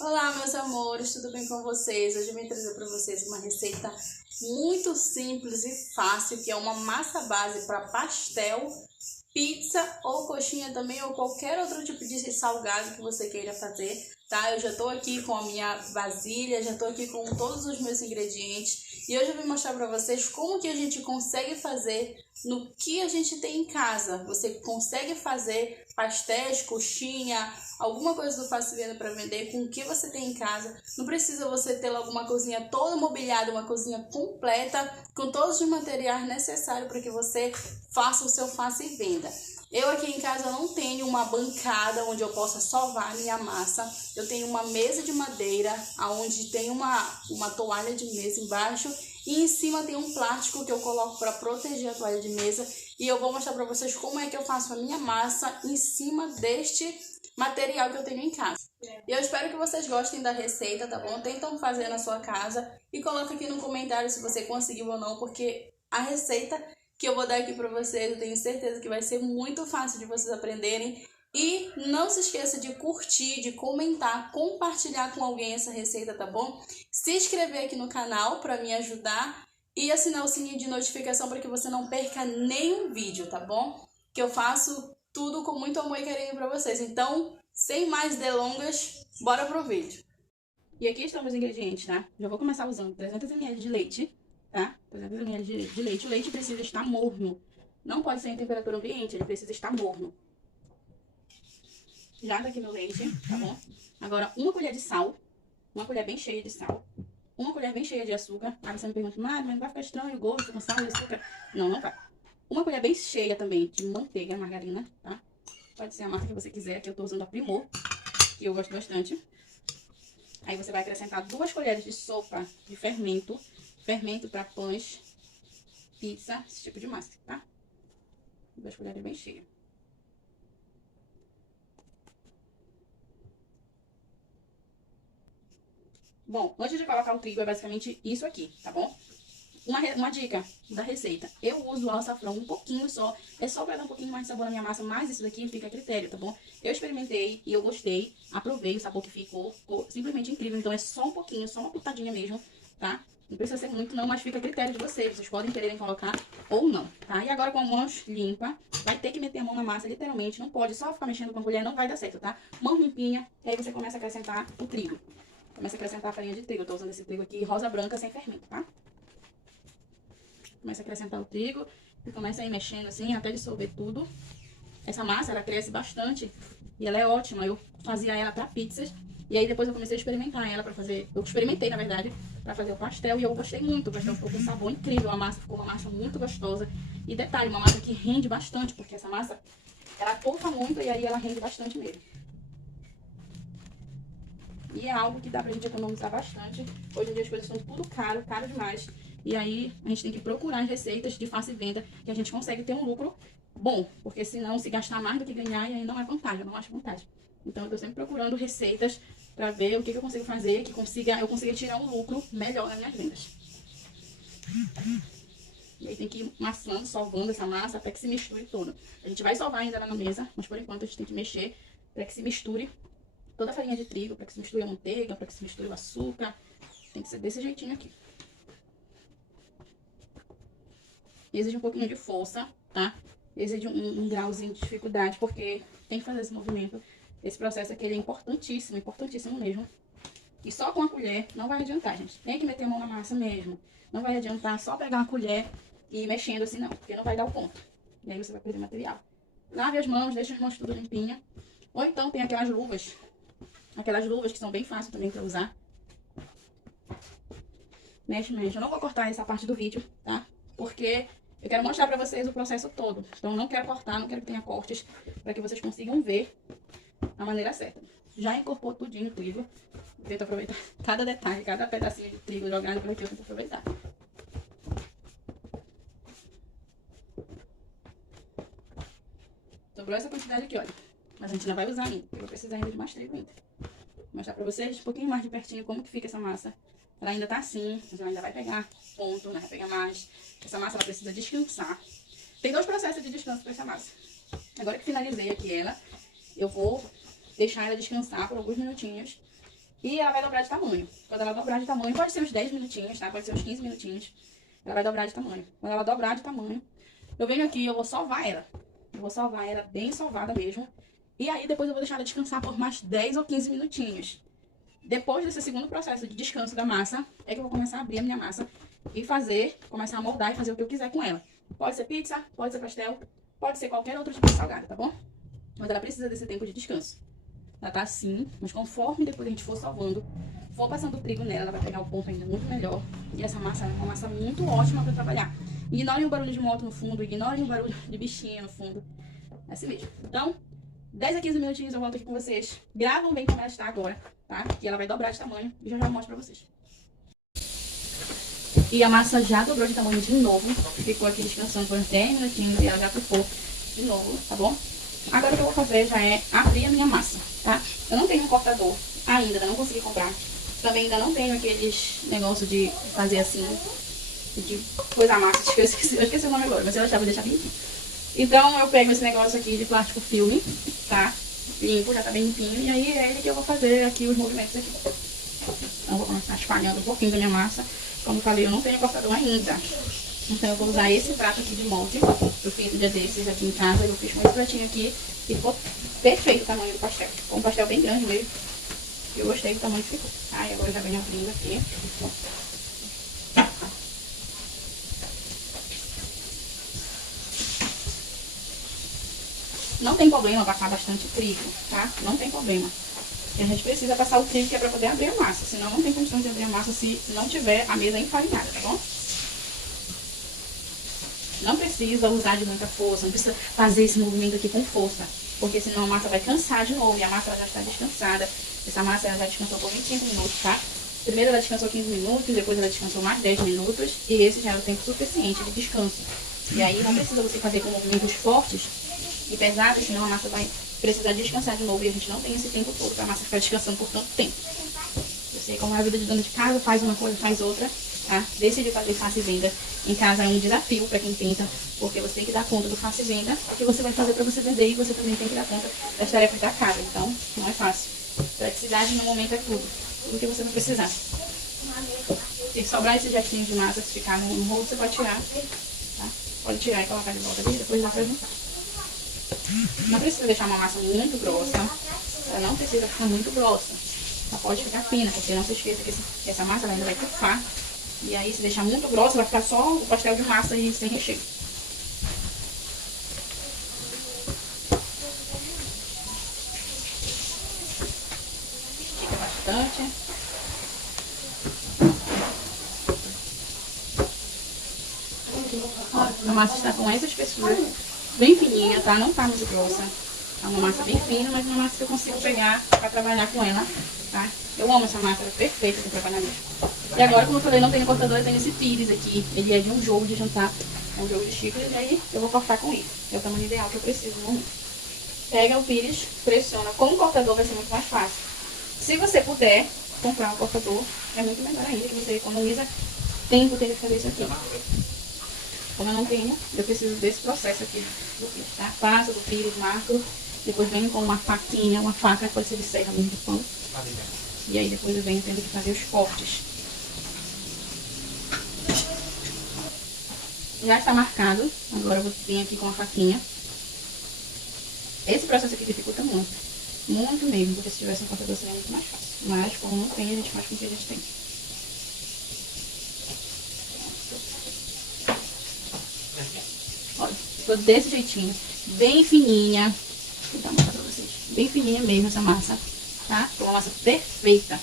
Olá, meus amores, tudo bem com vocês? Hoje eu vim trazer para vocês uma receita muito simples e fácil, que é uma massa base para pastel, pizza ou coxinha também, ou qualquer outro tipo de salgado que você queira fazer, tá? Eu já tô aqui com a minha vasilha, já tô aqui com todos os meus ingredientes e hoje eu vim mostrar para vocês como que a gente consegue fazer no que a gente tem em casa. Você consegue fazer pastéis, coxinha, alguma coisa do Faço e Venda para vender com o que você tem em casa. Não precisa você ter alguma cozinha toda mobiliada, uma cozinha completa com todos os materiais necessários para que você faça o seu Faço e Venda. Eu aqui em casa não tenho uma bancada onde eu possa sovar a minha massa. Eu tenho uma mesa de madeira, onde tem uma toalha de mesa embaixo e em cima tem um plástico que eu coloco para proteger a toalha de mesa. E eu vou mostrar para vocês como é que eu faço a minha massa em cima deste material que eu tenho em casa. E eu espero que vocês gostem da receita, tá bom? Tentam fazer na sua casa e coloca aqui no comentário se você conseguiu ou não, porque a receita que eu vou dar aqui para vocês, eu tenho certeza que vai ser muito fácil de vocês aprenderem. E não se esqueça de curtir, de comentar, compartilhar com alguém essa receita, tá bom? Se inscrever aqui no canal para me ajudar e assinar o sininho de notificação para que você não perca nenhum vídeo, tá bom? Que eu faço tudo com muito amor e carinho para vocês. Então, sem mais delongas, bora pro vídeo. E aqui estão os ingredientes, tá? Já vou começar usando 300 ml de leite, tá? 300 ml de leite. O leite precisa estar morno. Não pode ser em temperatura ambiente, ele precisa estar morno. Já tá aqui meu leite, tá bom? Agora, uma colher de sal, uma colher bem cheia de sal, uma colher bem cheia de açúcar. Aí você me pergunta, mas vai ficar estranho o gosto com sal e açúcar? Não, não vai. Uma colher bem cheia também de manteiga, margarina, tá? Pode ser a marca que você quiser, aqui eu tô usando a Primor, que eu gosto bastante. Aí você vai acrescentar 2 colheres de sopa de fermento para pães, pizza, esse tipo de massa, tá? 2 colheres bem cheias. Bom, antes de colocar o trigo é basicamente isso aqui, tá bom? Uma dica da receita, eu uso o açafrão um pouquinho só, é só pra dar um pouquinho mais de sabor na minha massa, mas isso daqui fica a critério, tá bom? Eu experimentei e eu gostei, aprovei o sabor que ficou simplesmente incrível, então é só um pouquinho, só uma pitadinha mesmo, tá? Não precisa ser muito não, mas fica a critério de vocês, vocês podem quererem colocar ou não, tá? E agora com a mão limpa, vai ter que meter a mão na massa, literalmente, não pode só ficar mexendo com a colher, não vai dar certo, tá? Mão limpinha, e aí você começa a acrescentar o trigo. Começa a acrescentar a farinha de trigo, eu tô usando esse trigo aqui rosa branca sem fermento, tá? Começa a acrescentar o trigo e começa a ir mexendo assim até dissolver tudo. Essa massa, ela cresce bastante e ela é ótima. Eu fazia ela para pizzas e aí depois eu comecei a experimentar ela para fazer... Eu experimentei, na verdade, para fazer o pastel e eu gostei muito. O pastel ficou com um sabor incrível, a massa ficou uma massa muito gostosa. E detalhe, uma massa que rende bastante, porque essa massa, ela poupa muito e aí ela rende bastante mesmo. E é algo que dá pra gente economizar bastante. Hoje em dia as coisas estão tudo caro demais. E aí a gente tem que procurar as receitas de Faço e Venda que a gente consegue ter um lucro bom. Porque senão, se gastar mais do que ganhar, aí não é vantagem, eu não acho vantagem. Então eu tô sempre procurando receitas pra ver o que eu consigo fazer, que eu consiga tirar um lucro melhor nas minhas vendas. E aí tem que ir maçando, sovando essa massa até que se misture toda. A gente vai sovar ainda lá na mesa, mas por enquanto a gente tem que mexer pra que se misture toda a farinha de trigo, para que se misture a manteiga, para que se misture o açúcar. Tem que ser desse jeitinho aqui. Exige um pouquinho de força, tá? Exige um grauzinho de dificuldade, porque tem que fazer esse movimento. Esse processo aqui ele é importantíssimo, importantíssimo mesmo. E só com a colher não vai adiantar, gente. Tem que meter a mão na massa mesmo. Não vai adiantar só pegar uma colher e ir mexendo assim, não. Porque não vai dar o ponto. E aí você vai perder material. Lave as mãos, deixa as mãos tudo limpinha. Ou então tem aquelas luvas. Aquelas luvas que são bem fáceis também pra usar. Mexe, mexe. Eu não vou cortar essa parte do vídeo, tá? Porque eu quero mostrar pra vocês o processo todo. Então eu não quero cortar, não quero que tenha cortes, pra que vocês consigam ver a maneira certa. Já incorporou tudinho o trigo. Tento aproveitar cada detalhe, cada pedacinho de trigo jogado por aqui, eu tento aproveitar. Sobrou essa quantidade aqui, olha. Mas a gente não vai usar ainda, porque eu vou precisar ainda de mais trigo ainda. Vou mostrar pra vocês um pouquinho mais de pertinho como que fica essa massa. Ela ainda tá assim, mas ela ainda vai pegar ponto, né? Vai pegar mais. Essa massa, ela precisa descansar. Tem 2 processos de descanso pra essa massa. Agora que finalizei aqui ela, eu vou deixar ela descansar por alguns minutinhos. E ela vai dobrar de tamanho. Quando ela dobrar de tamanho, pode ser uns 10 minutinhos, tá? Pode ser uns 15 minutinhos. Ela vai dobrar de tamanho. Quando ela dobrar de tamanho, eu venho aqui e eu vou sovar ela. Eu vou sovar ela bem sovada mesmo. E aí depois eu vou deixar ela descansar por mais 10 ou 15 minutinhos. Depois desse segundo processo de descanso da massa, é que eu vou começar a abrir a minha massa e começar a moldar e fazer o que eu quiser com ela. Pode ser pizza, pode ser pastel, pode ser qualquer outro tipo de salgado, tá bom? Mas ela precisa desse tempo de descanso. Ela tá assim, mas conforme depois a gente for salvando, for passando o trigo nela, ela vai pegar o ponto ainda muito melhor. E essa massa é uma massa muito ótima pra trabalhar. Ignorem o barulho de moto no fundo, ignorem o barulho de bichinho no fundo. É assim mesmo. Então, 10 a 15 minutinhos eu volto aqui com vocês. Gravam bem como ela está agora, tá? E ela vai dobrar de tamanho e já mostro pra vocês. E a massa já dobrou de tamanho de novo. Ficou aqui descansando por uns 10 minutinhos e ela já ficou de novo, tá bom? Agora o que eu vou fazer já é abrir a minha massa, tá? Eu não tenho um cortador ainda não consegui comprar. Também ainda não tenho aqueles negócios de fazer assim, de coisar massa. Eu esqueci o nome agora, mas eu achava deixar bem aqui. Então eu pego esse negócio aqui de plástico filme, tá? Limpo, já tá bem limpinho. E aí é ele que eu vou fazer aqui os movimentos aqui. Então eu vou começar espalhando um pouquinho da minha massa. Como eu falei, eu não tenho cortador ainda. Então eu vou usar esse prato aqui de molde. Eu fiz um dia desses aqui em casa. Eu fiz com esse pratinho aqui. E ficou perfeito o tamanho do pastel. Ficou um pastel bem grande mesmo. Eu gostei do tamanho que ficou. Aí agora eu já venho abrindo aqui. Não tem problema passar bastante trigo, tá? Não tem problema. E a gente precisa passar o trigo que é pra poder abrir a massa. Senão não tem condição de abrir a massa se não tiver a mesa enfarinhada, tá bom? Não precisa usar de muita força, não precisa fazer esse movimento aqui com força. Porque senão a massa vai cansar de novo e a massa ela já está descansada. Essa massa ela já descansou por 25 minutos, tá? Primeiro ela descansou 15 minutos, depois ela descansou mais 10 minutos. E esse já é o tempo suficiente de descanso. E aí não precisa você fazer com movimentos fortes e pesados, senão a massa vai precisar descansar de novo. E a gente não tem esse tempo todo para a massa ficar descansando por tanto tempo. Eu sei como é a vida de dona de casa, faz uma coisa, faz outra, tá? Decidir fazer face e venda em casa é um desafio para quem tenta, porque você tem que dar conta do face e venda, o que você vai fazer para você vender e você também tem que dar conta das tarefas da casa. Então, não é fácil. Praticidade no momento é tudo que você vai precisar. Se sobrar esses restinhos de massa, se ficar no rolo, você pode tirar, tá? Pode tirar e colocar de volta ali, depois dá pra juntar. Não precisa deixar uma massa muito grossa, ela não precisa ficar muito grossa. Ela pode ficar fina, porque não se esqueça que essa massa ainda vai tufar. E aí, se deixar muito grossa, vai ficar só o pastel de massa e sem recheio. Fica bastante. A massa está com essa espessura, bem fininha, tá? Não tá muito grossa. É uma massa bem fina, mas uma massa que eu consigo pegar para trabalhar com ela, tá? Eu amo essa massa, ela é perfeita para trabalhar mesmo. E agora, como eu falei, não tenho cortador, eu tenho esse pires aqui. Ele é de um jogo de jantar, é um jogo de xícaras, e aí eu vou cortar com ele. É o tamanho ideal que eu preciso no momento. Pega o pires, pressiona. Com o cortador vai ser muito mais fácil. Se você puder comprar um cortador, é muito melhor ainda, que você economiza tempo de fazer isso aqui. Como eu não tenho, eu preciso desse processo aqui do pires, tá? Passo do pires, marco, depois venho com uma faquinha, uma faca, pode ser de serra mesmo de pão. E aí depois eu venho tendo que fazer os cortes. Já está marcado, agora eu vou vir aqui com a faquinha. Esse processo aqui dificulta muito, muito mesmo, porque se tivesse um cortador seria muito mais fácil. Mas como não tem, a gente faz com o que a gente tem. Olha, ficou desse jeitinho, bem fininha. Vou dar uma pra vocês. Bem fininha mesmo essa massa, tá? Ficou uma massa perfeita.